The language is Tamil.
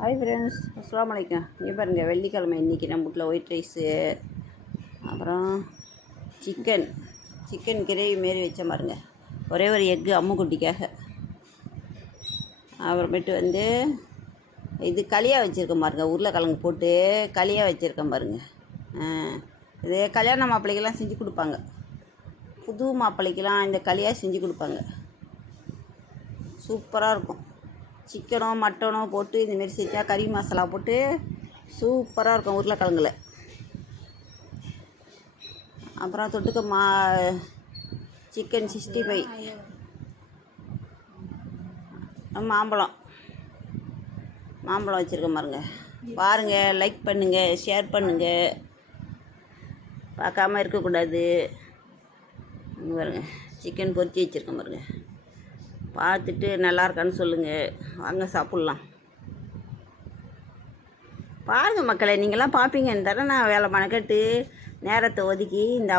ஹாய் ஃப்ரெண்ட்ஸ், அஸ்ஸலாமு அலைக்கும். இங்கே பாருங்கள், வெள்ளிக்கிழமை இன்றைக்கி நம்ம வீட்டில் ஒயிட் ரைஸு, அப்புறம் சிக்கன் கிரேவி மாரி வச்ச பாருங்க. ஒரே ஒரு எக்கு அம்முக்குட்டிக்காக. அப்புறமேட்டு இது களியாக வச்சுருக்கேன் பாருங்கள். உருளைக்கிழங்கு போட்டு களியாக வச்சுருக்கேன் பாருங்கள். இது கல்யாண மாப்பிள்ளைக்கெல்லாம் செஞ்சு கொடுப்பாங்க. புது மாப்பிள்ளைக்கெல்லாம் இந்த களியாக செஞ்சு கொடுப்பாங்க. சூப்பராக இருக்கும். சிக்கனோ மட்டனோ போட்டு இந்தமாரி செஞ்சால் கறி மசாலா போட்டு சூப்பராக இருக்கும் உருளைக்கிழங்குல. அப்புறம் தொட்டுக்க சிக்கன் 65, மாம்பழம் வச்சுருக்கேன் பாருங்கள். லைக் பண்ணுங்கள், ஷேர் பண்ணுங்கள், பார்க்காம இருக்கக்கூடாது. பாருங்கள், சிக்கன் பொரிச்சு வச்சுருக்கேன் பாருங்கள். பார்த்துட்டு நல்லா இருக்கான்னு சொல்லுங்கள். வாங்க சாப்பிட்லாம். பாருங்கள் மக்களே, நீங்களாம் பார்ப்பீங்கன்னு தர நான் வேலை மெனக்கட்டு நேரத்தை ஒதுக்கி இந்த